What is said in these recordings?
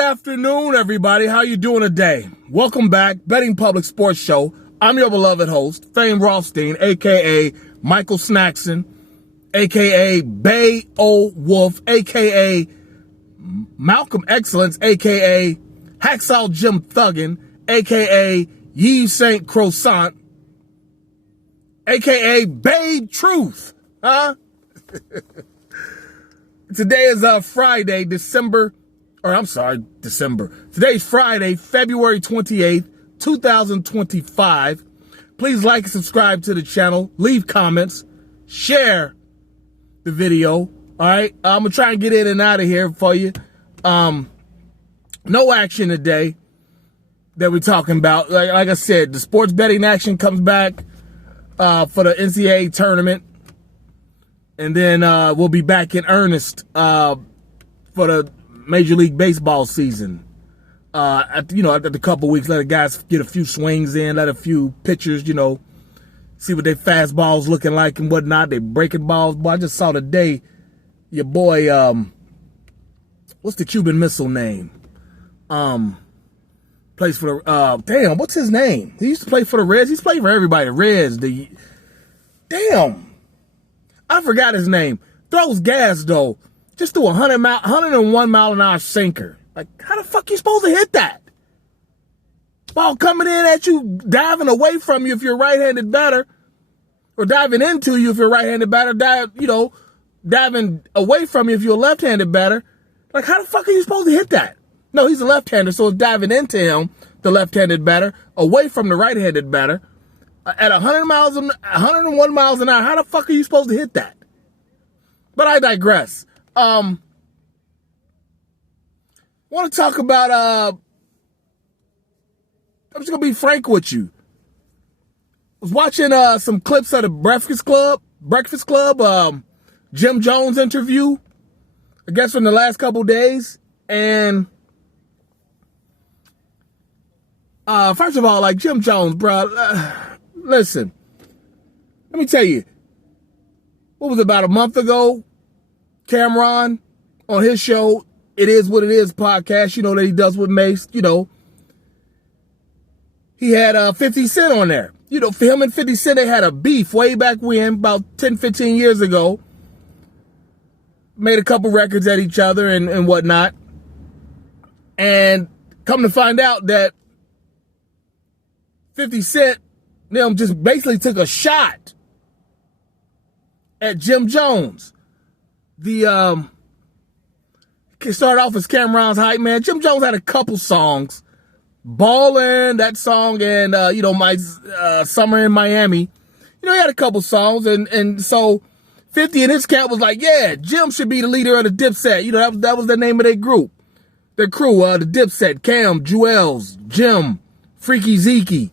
Good afternoon, everybody. How you doing today? Welcome back, Betting Public Sports Show. I'm your beloved host, famed Rothstein, a.k.a. Michael Snackson, a.k.a. Bay O Wolf, a.k.a. Malcolm Excellence, a.k.a. Hacksaw Jim Thuggin, a.k.a. Yves Saint Croissant, a.k.a. Babe Truth. Huh? Today is Friday, December. Today's Friday, February 28th, 2025. Please like and subscribe to the channel. Leave comments. Share the video. All right. I'm going to try and get in and out of here for you. No action today that we're talking about. Like I said, the sports betting action comes back for the NCAA tournament. And then we'll be back in earnest for the Major League Baseball season. After a couple weeks, let the guys get a few swings in, let a few pitchers, see what their fastballs looking like and whatnot. They breaking balls. Boy, I just saw today your boy, what's the Cuban Missile name? Plays for the, what's his name? He used to play for the Reds. He's played for everybody. The Reds, I forgot his name. Throws gas, though. Just do 101 mile an hour sinker. Like, how the fuck you supposed to hit that? Ball coming in at you, diving away from you if you're right-handed batter, or diving into you if you're right-handed batter, diving away from you if you're a left-handed batter. Like, how the fuck are you supposed to hit that? No, he's a left-hander, so it's diving into him, the left-handed batter, away from the right-handed batter. At 101 miles an hour, how the fuck are you supposed to hit that? But I digress. Want to talk about, I'm just going to be frank with you. I was watching some clips of the Breakfast Club, Jim Jones interview, I guess from the last couple days. And first of all, like Jim Jones, bro, listen, let me tell you, what was it, about a month ago? Cameron, on his show, It Is What It Is podcast, that he does with Mase, he had 50 Cent on there. For him and 50 Cent, they had a beef way back when, about 10, 15 years ago. Made a couple records at each other and whatnot. And come to find out that 50 Cent, just basically took a shot at Jim Jones. Started off as Cameron's hype man. Jim Jones had a couple songs. Ballin', that song, and, my Summer in Miami. He had a couple songs, and so 50 in his camp was like, yeah, Jim should be the leader of the Dipset. That was the name of their group. Their crew, the Dipset, Cam, Jewels, Jim, Freaky Zeke.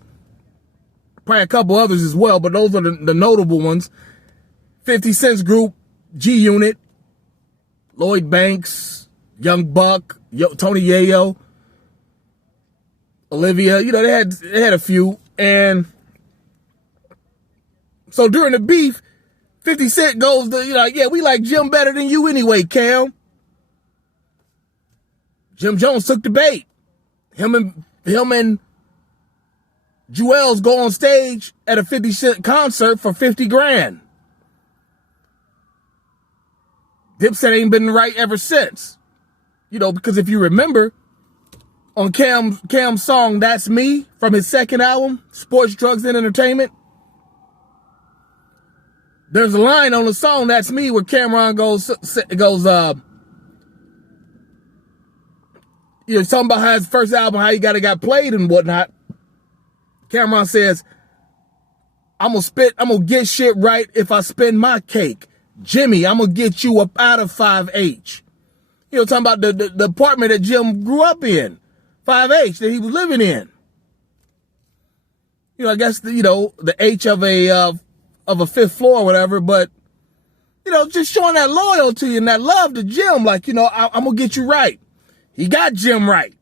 Probably a couple others as well, but those are the notable ones. 50 Cent's group, G-Unit, Lloyd Banks, Young Buck, Tony Yayo, Olivia, they had a few. And so during the beef, 50 Cent goes to, yeah, we like Jim better than you anyway, Cam. Jim Jones took the bait. Him and Jewels go on stage at a 50 Cent concert for 50 grand. Dipset ain't been right ever since. Because if you remember, on Cam's song, That's Me, from his second album, Sports, Drugs, and Entertainment, there's a line on the song, That's Me, where Cameron goes, talking about how his first album, how he got played and whatnot. Cameron says, I'm gonna get shit right if I spend my cake. Jimmy, I'm gonna get you up out of 5H. Talking about the apartment that Jim grew up in, 5H, that he was living in. I guess the H of a fifth floor or whatever, but just showing that loyalty and that love to Jim, like, I'm gonna get you right. He got Jim right.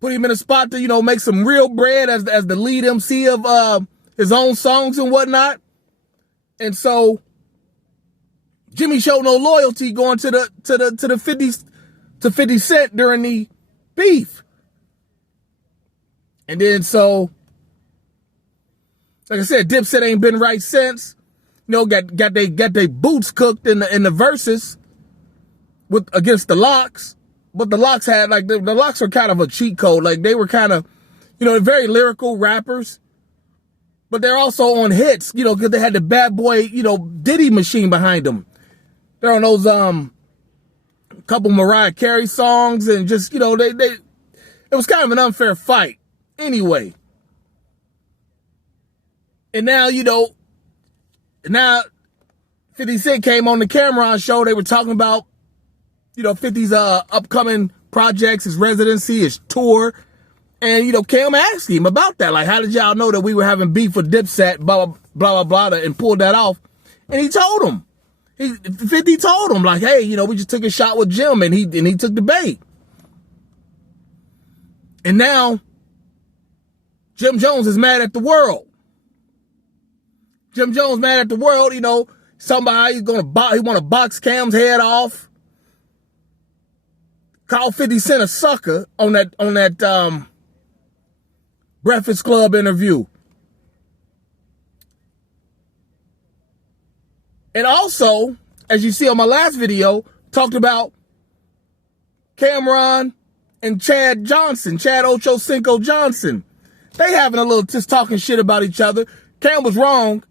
Put him in a spot to, make some real bread as the lead MC of his own songs and whatnot. And so Jimmy showed no loyalty going to the to 50 Cent during the beef. And then so, like I said, Dipset ain't been right since. You know, got they boots cooked in the verses against the Locks. But the Locks had, like, the Locks were kind of a cheat code. Like, they were kind of, you know, very lyrical rappers. But they're also on hits, you know, because they had the bad boy, you know, Diddy machine behind them. They're on those, couple Mariah Carey songs, and just, you know, it was kind of an unfair fight. Anyway. And now, you know, 50 Cent came on the Cameron show. They were talking about, you know, 50's upcoming projects, his residency, his tour. And, you know, Cam asked him about that. Like, how did y'all know that we were having beef with Dipset, blah, blah, blah, blah, and pulled that off? And he told him. 50 told him, like, hey, you know, we just took a shot with Jim, and he took the bait. And now, Jim Jones is mad at the world. Jim Jones mad at the world, you know, somebody he want to box Cam's head off. Call 50 Cent a sucker on that Breakfast Club interview. And also, as you see on my last video, talked about Cameron and Chad Ocho Cinco Johnson. They having a little just talking shit about each other. Cam was wrong.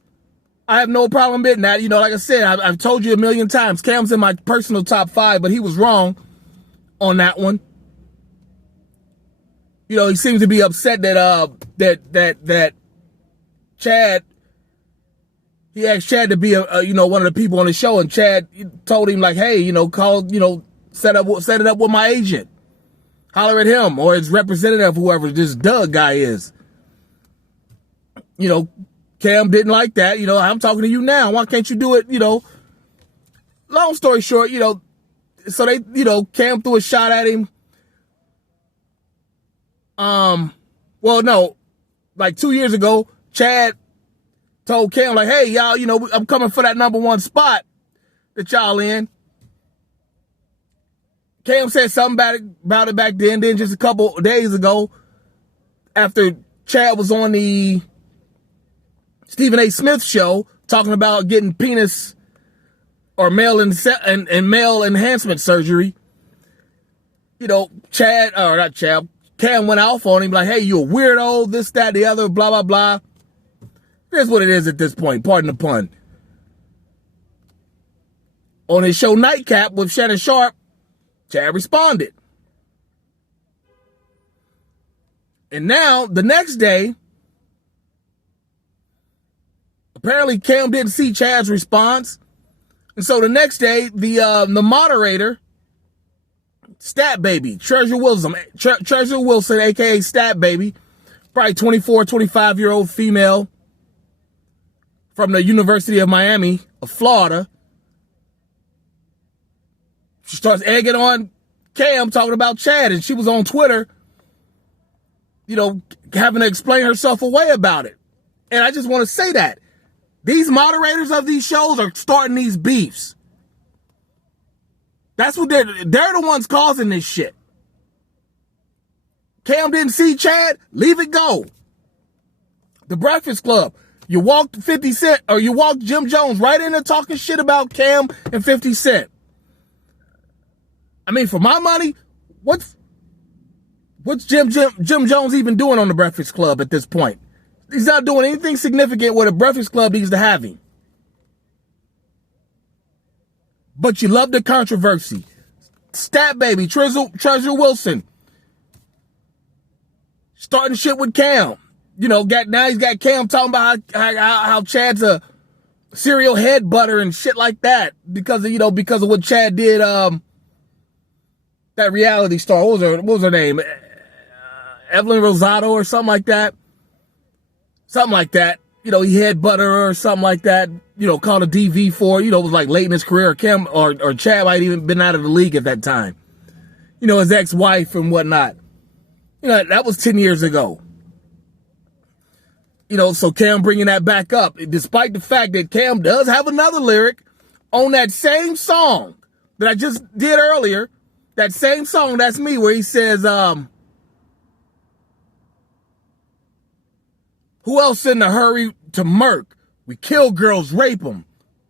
I have no problem admitting that. You know, like I said, I've told you a million times, Cam's in my personal top 5, but he was wrong on that one. You know, he seems to be upset that Chad, he asked Chad to be you know, one of the people on the show, and Chad told him, like, hey, you know, set it up with my agent. Holler at him or his representative, whoever this Doug guy is. You know, Cam didn't like that. You know, I'm talking to you now. Why can't you do it? You know, long story short, you know, so they, you know, Cam threw a shot at him. Well, no, like 2 years ago, Chad told Cam, like, hey, y'all, you know, I'm coming for that #1 spot that y'all in. Cam said something about it back then. Then just a couple days ago, after Chad was on the Stephen A. Smith show talking about getting penis or male enhancement surgery, you know, Cam went off on him like, hey, you a weirdo, this, that, the other, blah, blah, blah. Here's what it is at this point, pardon the pun. On his show Nightcap with Shannon Sharp, Chad responded. And now, the next day, apparently Cam didn't see Chad's response. And so the next day, the moderator, Stat Baby, Treasure Wilson, a.k.a. Stat Baby, probably 24, 25-year-old female from the University of Miami, of Florida. She starts egging on Cam, talking about Chad, and she was on Twitter, you know, having to explain herself away about it. And I just want to say that these moderators of these shows are starting these beefs. That's what they're the ones causing this shit. Cam didn't see Chad, leave it go. The Breakfast Club, you walked 50 Cent, or you walked Jim Jones right in there talking shit about Cam and 50 Cent. I mean, for my money, what's Jim Jones even doing on the Breakfast Club at this point? He's not doing anything significant where the Breakfast Club needs to have him. But you love the controversy. Stat Baby, Treasure Wilson, starting shit with Cam. You know, now he's got Cam talking about how Chad's a serial head butter and shit like that because of what Chad did. That reality star, what was her name? Evelyn Rosado or something like that. Something like that. You know, he head butter her or something like that. You know, called a DV for, you know, it was like late in his career. Cam or Chad might even been out of the league at that time. You know, his ex-wife and whatnot. You know, that was 10 years ago. You know, so Cam bringing that back up, despite the fact that Cam does have another lyric on that same song that I just did earlier that same song, That's Me, where he says, who else in a hurry to murk? We kill girls, rape them,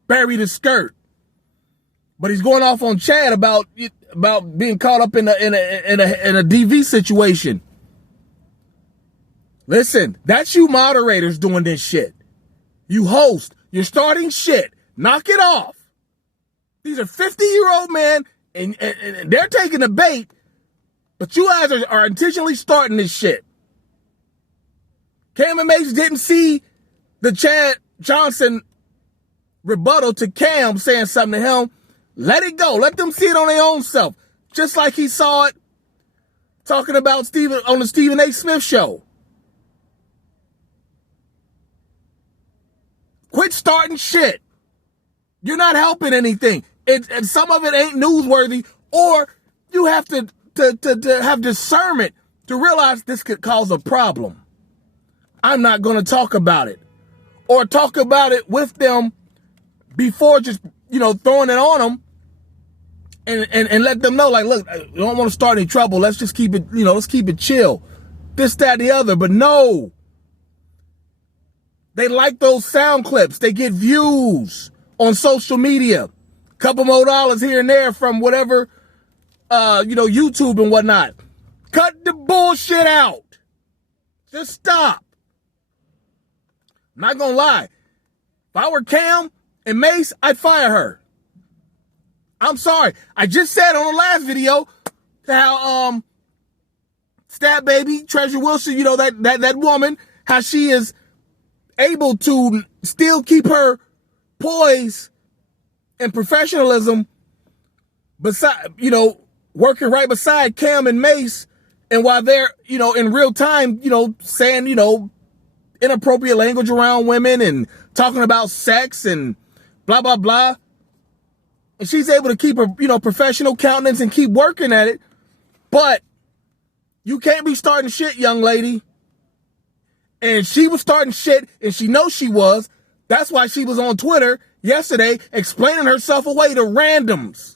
bury the skirt. But he's going off on Chad about being caught up in a DV situation. Listen, that's you moderators doing this shit. You host, you're starting shit. Knock it off. These are 50-year-old men, and they're taking the bait, but you guys are intentionally starting this shit. Cam and Mase didn't see the Chad Johnson rebuttal to Cam saying something to him. Let it go. Let them see it on their own self. Just like he saw it talking about Stephen on the Stephen A. Smith show. Quit starting shit. You're not helping anything. And some of it ain't newsworthy, or you have to have discernment to realize this could cause a problem. I'm not going to talk about it, or talk about it with them before just, throwing it on them and let them know, like, look, I don't want to start any trouble. Let's just keep it, let's keep it chill. This, that, the other. But no. They like those sound clips. They get views on social media. Couple more dollars here and there from whatever, YouTube and whatnot. Cut the bullshit out. Just stop. I'm not gonna lie. If I were Cam and Mase, I'd fire her. I'm sorry. I just said on the last video how Stat Baby, Treasure Wilson, that woman, how she is able to still keep her poise and professionalism beside, working right beside Cam and Mase, and while they're, in real time, saying, inappropriate language around women and talking about sex and blah, blah, blah. And she's able to keep her, professional countenance and keep working at it. But you can't be starting shit, young lady. And she was starting shit, and she knows she was. That's why she was on Twitter yesterday explaining herself away to randoms.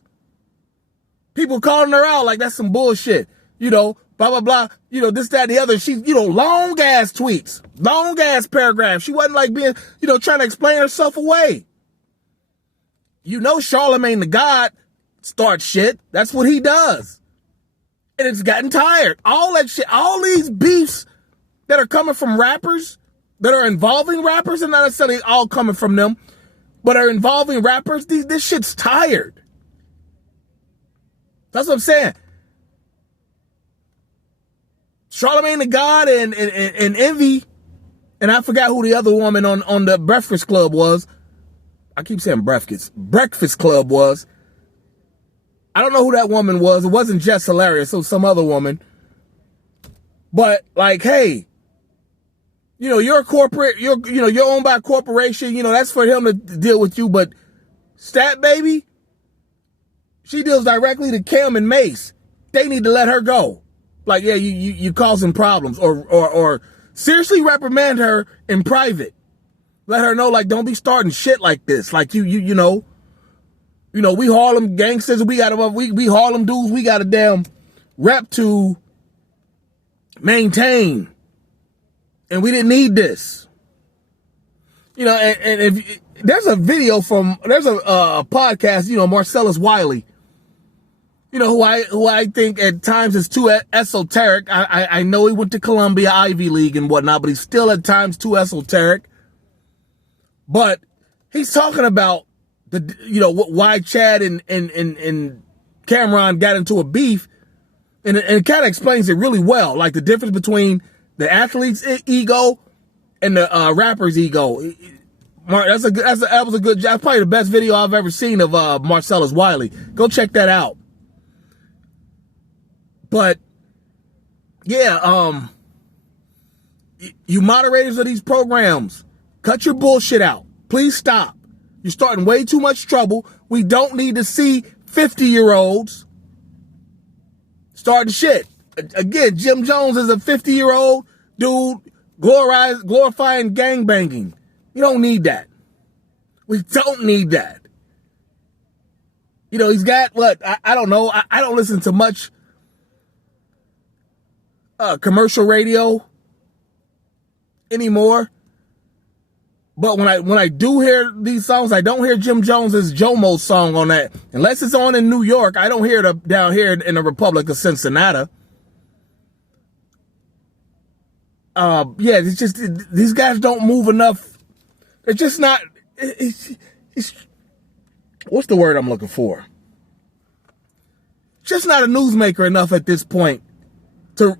People calling her out like that's some bullshit. Blah, blah, blah. This, that, and the other. She, long ass tweets, long ass paragraphs. She wasn't like being, trying to explain herself away. Charlemagne the God starts shit. That's what he does. And it's gotten tired. All that shit, all these beefs that are coming from rappers, that are involving rappers, and not necessarily all coming from them, but are involving rappers, this shit's tired. That's what I'm saying. Charlemagne the God and Envy, and I forgot who the other woman on the Breakfast Club was. I keep saying Breakfast Club was. I don't know who that woman was. It wasn't Jess Hilarious. It was some other woman. But like, hey, you're a corporate, you're owned by a corporation, that's for him to deal with you. But Stat Baby, she deals directly to Cam and Mase. They need to let her go. Like, yeah, you causing problems, or seriously reprimand her in private. Let her know, like, don't be starting shit like this. Like, we Harlem gangsters, we Harlem dudes, we got a damn rep to maintain. And we didn't need this. And if there's a video there's a podcast, Marcellus Wiley, who I think at times is too esoteric. I know he went to Columbia, Ivy League and whatnot, but he's still at times too esoteric. But he's talking about why Chad and Cameron got into a beef, and it kind of explains it really well, like the difference between the athlete's ego and the rapper's ego. That's probably the best video I've ever seen of Marcellus Wiley. Go check that out. But yeah, you moderators of these programs, cut your bullshit out. Please stop. You're starting way too much trouble. We don't need to see 50-year-olds starting shit. Again, Jim Jones is a 50-year-old dude glorifying gangbanging. You don't need that. We don't need that. You know, he's got what? I don't know. I don't listen to much commercial radio anymore. But when I do hear these songs, I don't hear Jim Jones's Jomo song on that. Unless it's on in New York, I don't hear it down here in the Republic of Cincinnati. Yeah, it's just, these guys don't move enough. They're just not, it's what's the word I'm looking for? Just not a newsmaker enough at this point to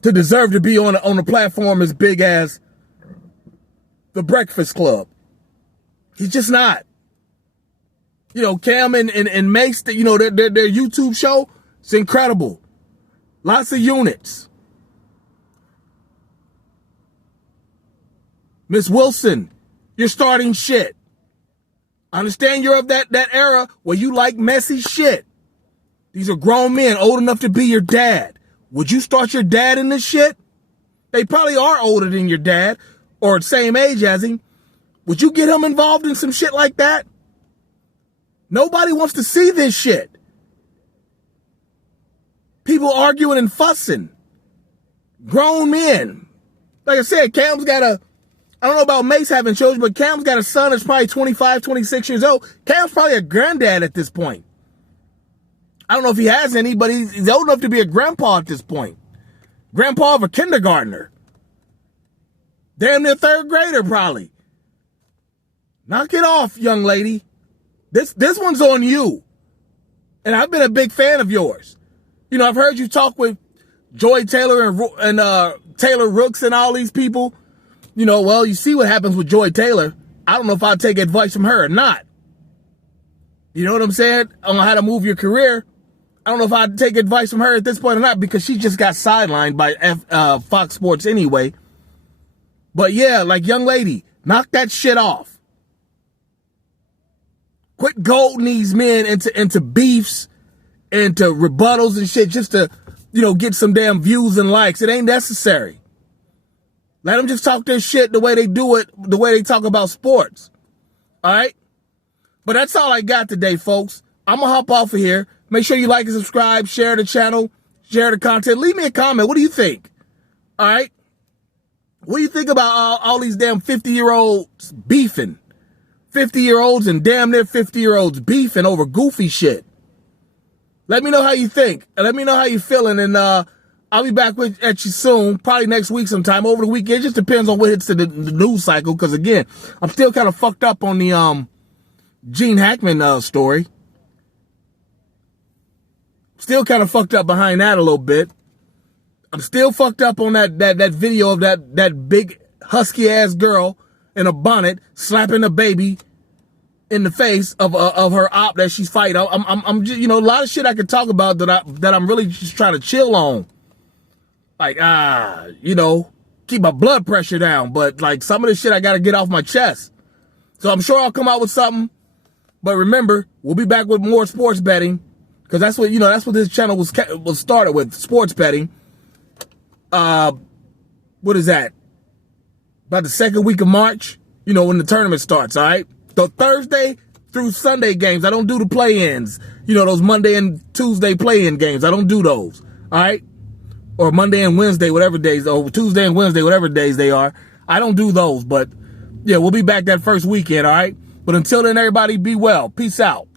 deserve to be on a platform as big as the Breakfast Club. He's just not. You know, Cam and Mase, you know, their YouTube show, it's incredible. Lots of units. Miss Wilson, you're starting shit. I understand you're of that era where you like messy shit. These are grown men old enough to be your dad. Would you start your dad in this shit? They probably are older than your dad or same age as him. Would you get him involved in some shit like that? Nobody wants to see this shit. People arguing and fussing. Grown men. Like I said, Cam's got I don't know about Mase having children, but Cam's got a son that's probably 25, 26 years old. Cam's probably a granddad at this point. I don't know if he has any, but he's old enough to be a grandpa at this point. Grandpa of a kindergartner. Damn near third grader, probably. Knock it off, young lady. This one's on you. And I've been a big fan of yours. You know, I've heard you talk with Joy Taylor and Taylor Rooks and all these people. You know, well, you see what happens with Joy Taylor. I don't know if I'd take advice from her or not. You know what I'm saying? On how to move your career. I don't know if I'd take advice from her at this point or not because she just got sidelined by Fox Sports anyway. But yeah, like, young lady, knock that shit off. Quit goading these men into beefs, into rebuttals and shit just to, you know, get some damn views and likes. It ain't necessary. Let them just talk their shit the way they do it, the way they talk about sports. All right? But that's all I got today, folks. I'm going to hop off of here. Make sure you like and subscribe, share the channel, share the content. Leave me a comment. What do you think? All right? What do you think about all these damn 50-year-olds beefing? 50-year-olds and damn near 50-year-olds beefing over goofy shit. Let me know how you think. And let me know how you're feeling. And I'll be back at you soon, probably next week sometime, over the weekend. It just depends on what hits the news cycle. Because, again, I'm still kind of fucked up on the Gene Hackman story. Still kind of fucked up behind that a little bit. I'm still fucked up on that video of that big husky-ass girl in a bonnet slapping a baby in the face of her op that she's fighting. I'm just, you know, a lot of shit I could talk about that I'm really just trying to chill on. Like, you know, keep my blood pressure down. But, like, some of this shit I got to get off my chest. So I'm sure I'll come out with something. But remember, we'll be back with more sports betting. Because that's what, you know, that's what this channel was started with, sports betting. What is that? About the second week of March, you know, when the tournament starts, all right? So Thursday through Sunday games, I don't do the play-ins. You know, those Monday and Tuesday play-in games. I don't do those, all right? Or Monday and Wednesday, whatever days, or Tuesday and Wednesday, whatever days they are. I don't do those, but, yeah, we'll be back that first weekend, all right? But until then, everybody be well. Peace out.